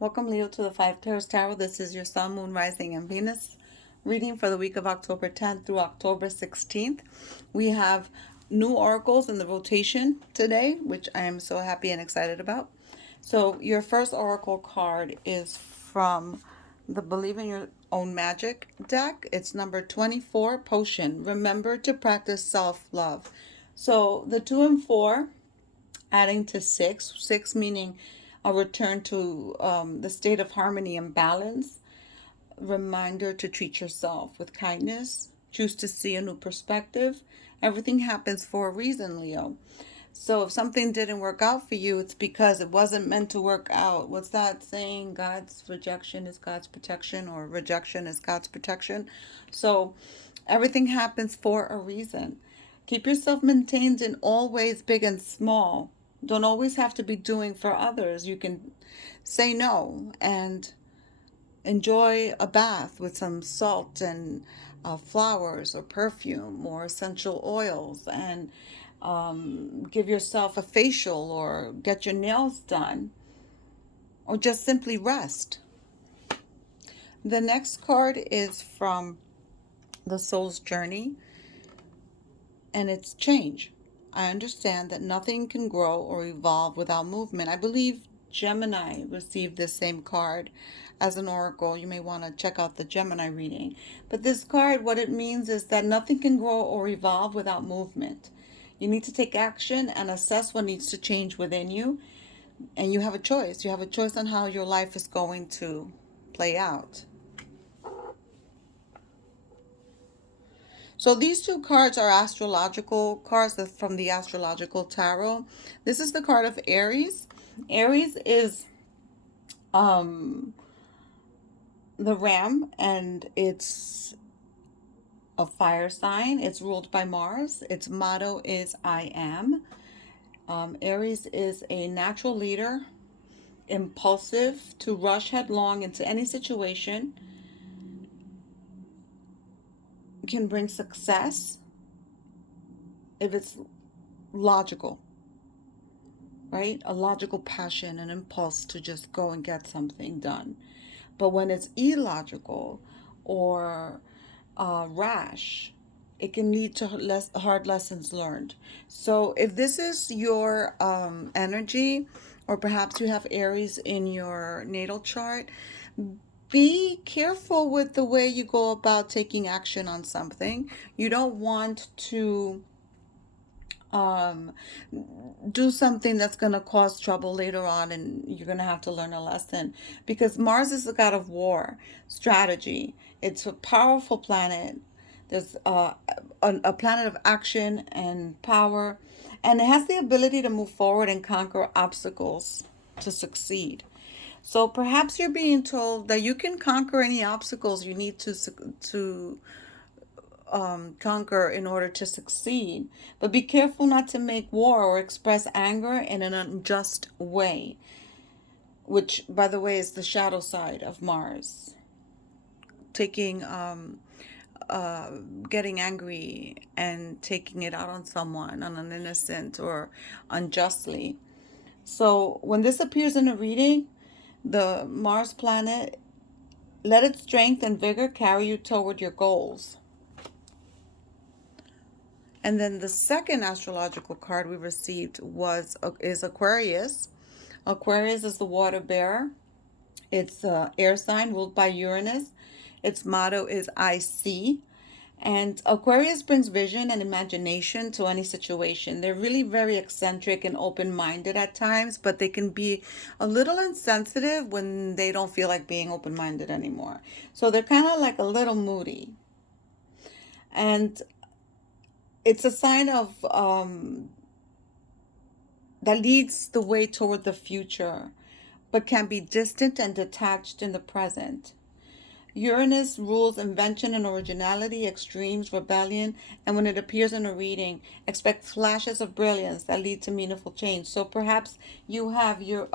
Welcome, Leo, to the Five Pairs Tarot. This is your Sun, Moon, Rising, and Venus reading for the week of October 10th through October 16th. We have new oracles in the rotation today, which I am so happy and excited about. So, your first oracle card is from the Believe in Your Own Magic deck. It's number 24, Potion. Remember to practice self love. So, the 2 and 4 adding to six meaning a return to the state of harmony and balance. Reminder to treat yourself with kindness, choose to see a new perspective. Everything happens for a reason, Leo. So if something didn't work out for you, it's because it wasn't meant to work out. What's that saying? God's rejection is God's protection, or rejection is God's protection. So everything happens for a reason. Keep yourself maintained in all ways, big and small. Don't always have to be doing for others. You can say no and enjoy a bath with some salt and flowers or perfume or essential oils, and give yourself a facial or get your nails done, or just simply rest. The next card is from the Soul's Journey, and it's change. I understand that nothing can grow or evolve without movement. I believe Gemini received this same card as an oracle. You may want to check out the Gemini reading. But this card, what it means is that nothing can grow or evolve without movement. You need to take action and assess what needs to change within you. And you have a choice. You have a choice on how your life is going to play out. So these two cards are astrological cards from the astrological tarot. This is the card of Aries. Aries is um the ram, and it's a fire sign. It's ruled by Mars. Its motto is I am. Aries is a natural leader, impulsive, to rush headlong into any situation, can bring success if it's logical, right? A logical passion, an impulse to just go and get something done. But when it's illogical or rash, it can lead to hard lessons learned. So if this is your energy, or perhaps you have Aries in your natal chart, be careful with the way you go about taking action on something. You don't want to um, do something that's going to cause trouble later on, and you're going to have to learn a lesson, because Mars is the god of war, strategy. It's a powerful planet. There's a planet of action and power, and it has the ability to move forward and conquer obstacles to succeed. So perhaps you're being told that you can conquer any obstacles you need to conquer in order to succeed. But be careful not to make war or express anger in an unjust way, which, by the way, is the shadow side of Mars. Taking, getting angry and taking it out on someone, on an innocent, or unjustly. So when this appears in a reading, the Mars planet, let its strength and vigor carry you toward your goals. And then the second astrological card we received is Aquarius. Aquarius is the water bearer. It's an air sign ruled by Uranus. Its motto is I see. And Aquarius brings vision and imagination to any situation. They're really very eccentric and open-minded at times, but they can be a little insensitive when they don't feel like being open-minded anymore. So they're kind of like a little moody. And it's a sign of that leads the way toward the future, but can be distant and detached in the present. Uranus rules invention and originality, extremes, rebellion, and when it appears in a reading, expect flashes of brilliance that lead to meaningful change. So perhaps you have your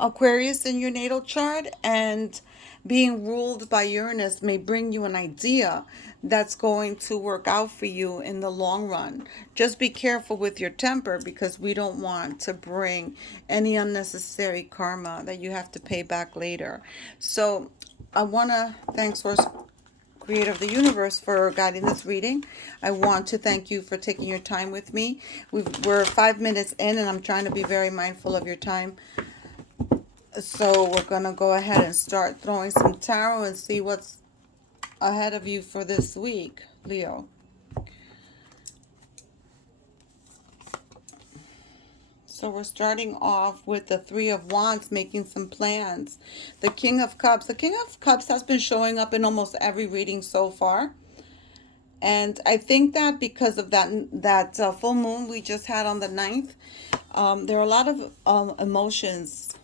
Aquarius in your natal chart, and being ruled by Uranus may bring you an idea that's going to work out for you in the long run. Just be careful with your temper, because we don't want to bring any unnecessary karma that you have to pay back later. So I want to thank Source Creator of the universe for guiding this reading. I want to thank you for taking your time with me. We're 5 minutes in, and I'm trying to be very mindful of your time. So we're going to go ahead and start throwing some tarot and see what's ahead of you for this week, Leo. So we're starting off with the Three of Wands, making some plans. The King of Cups. The King of Cups has been showing up in almost every reading so far. And I think that because of that full moon we just had on the 9th, there are a lot of emotions,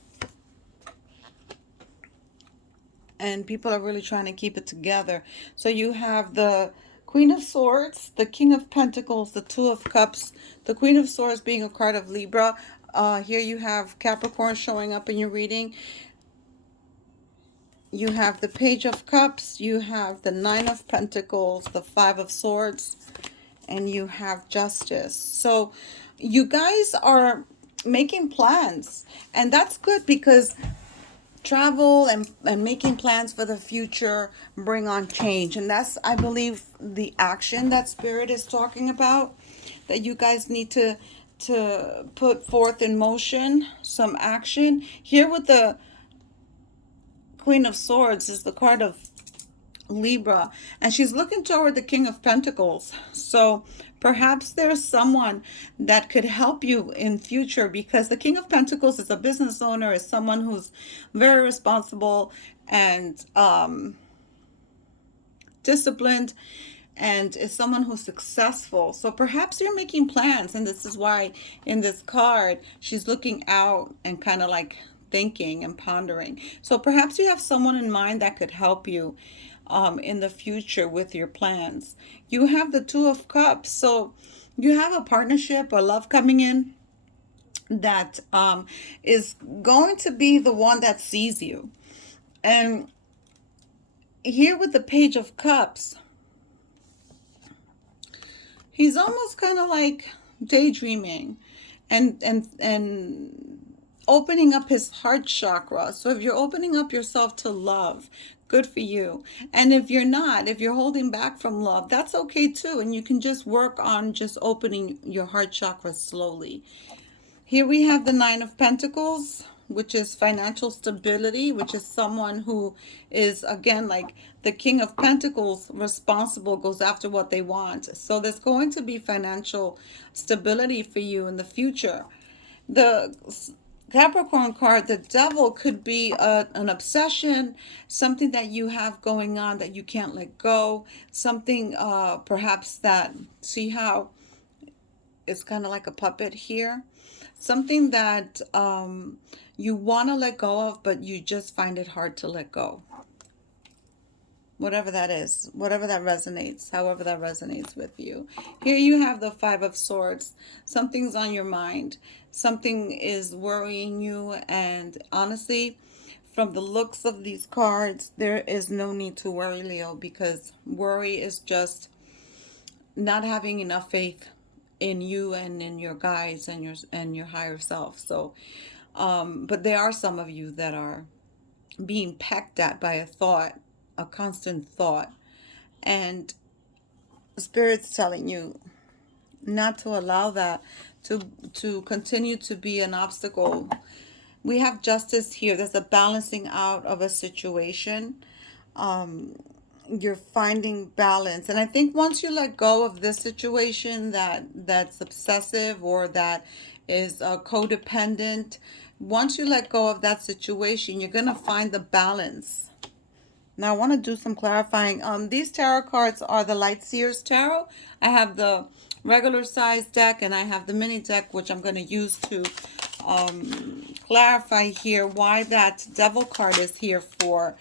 and people are really trying to keep it together. So you have the Queen of Swords, the King of Pentacles, the Two of Cups, the Queen of Swords being a card of Libra. Here you have Capricorn showing up in your reading. You have the Page of Cups, you have the Nine of Pentacles, the Five of Swords, and you have Justice. So you guys are making plans, and that's good, because travel and making plans for the future bring on change. And that's, I believe, the action that Spirit is talking about, that you guys need to put forth in motion some action. Here with the Queen of Swords is the card of Libra, and she's looking toward the King of Pentacles. So perhaps there's someone that could help you in future, because the King of Pentacles is a business owner, is someone who's very responsible and disciplined, and is someone who's successful. So perhaps you're making plans, and this is why in this card she's looking out and kind of like thinking and pondering. So perhaps you have someone in mind that could help you in the future with your plans. You have the Two of Cups, so you have a partnership or love coming in that is going to be the one that sees you. And here with the Page of Cups, he's almost kind of like daydreaming and opening up his heart chakra. So if you're opening up yourself to love, good for you. And if you're not, if you're holding back from love, that's okay too. And you can just work on just opening your heart chakra slowly. Here we have the Nine of Pentacles, which is financial stability, which is someone who is, again, like the King of Pentacles, responsible, goes after what they want. So there's going to be financial stability for you in the future. The Capricorn card, the Devil, could be an obsession, something that you have going on that you can't let go, something perhaps that, see how it's kind of like a puppet here, something that you want to let go of, but you just find it hard to let go. Whatever that is, whatever that resonates, however that resonates with you. Here you have the Five of Swords. Something's on your mind. Something is worrying you. And honestly, from the looks of these cards, there is no need to worry, Leo, because worry is just not having enough faith in you and in your guides and your higher self. So, but there are some of you that are being pecked at by a thought, a constant thought, and Spirit's telling you not to allow that to continue to be an obstacle. We have Justice here. There's a balancing out of a situation. You're finding balance, and I think once you let go of this situation that's obsessive or that is codependent, once you let go of that situation, you're gonna find the balance. Now I want to do some clarifying. These tarot cards are the Light Seers Tarot. I have the regular size deck and I have the mini deck, which I'm going to use to clarify here why that Devil card is here for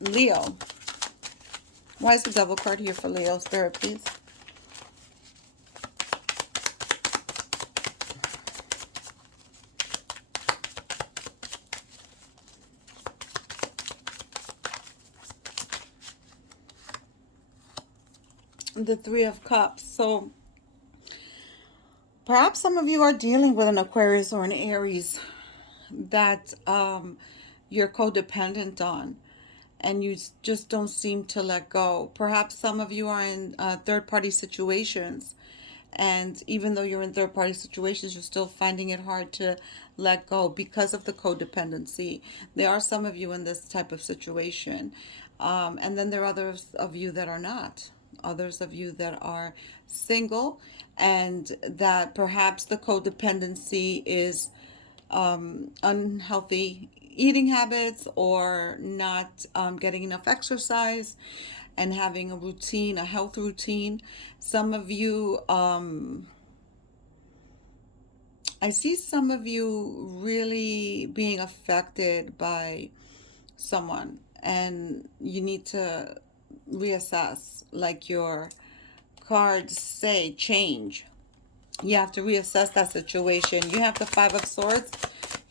Leo. Why is the Devil card here for Leo? Spirit, please. the Three of Cups. So perhaps some of you are dealing with an Aquarius or an Aries that you're codependent on, and you just don't seem to let go. Perhaps some of you are in third party situations, and even though you're in third party situations, you're still finding it hard to let go because of the codependency. There are some of you in this type of situation, and then there are others of you that are not. Others of you that are single, and that perhaps the codependency is unhealthy eating habits, or not getting enough exercise and having a routine, a health routine. Some of you, I see some of you really being affected by someone, and you need to reassess, like your cards say, change. You have to reassess that situation. You have the Five of Swords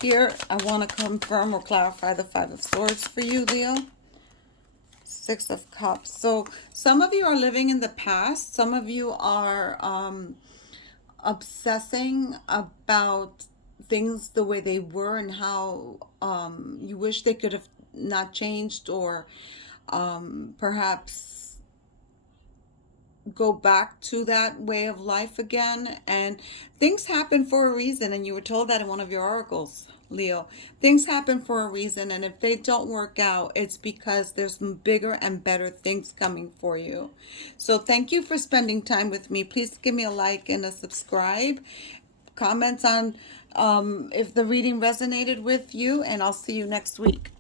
here. I want to confirm or clarify the Five of Swords for you, Leo. Six of Cups. So some of you are living in the past. Some of you are obsessing about things the way they were, and how you wish they could have not changed, or perhaps go back to that way of life again. And things happen for a reason, and you were told that in one of your oracles, Leo. Things happen for a reason, and if they don't work out, it's because there's bigger and better things coming for you. So thank you for spending time with me. Please give me a like and a subscribe. Comments on if the reading resonated with you, and I'll see you next week.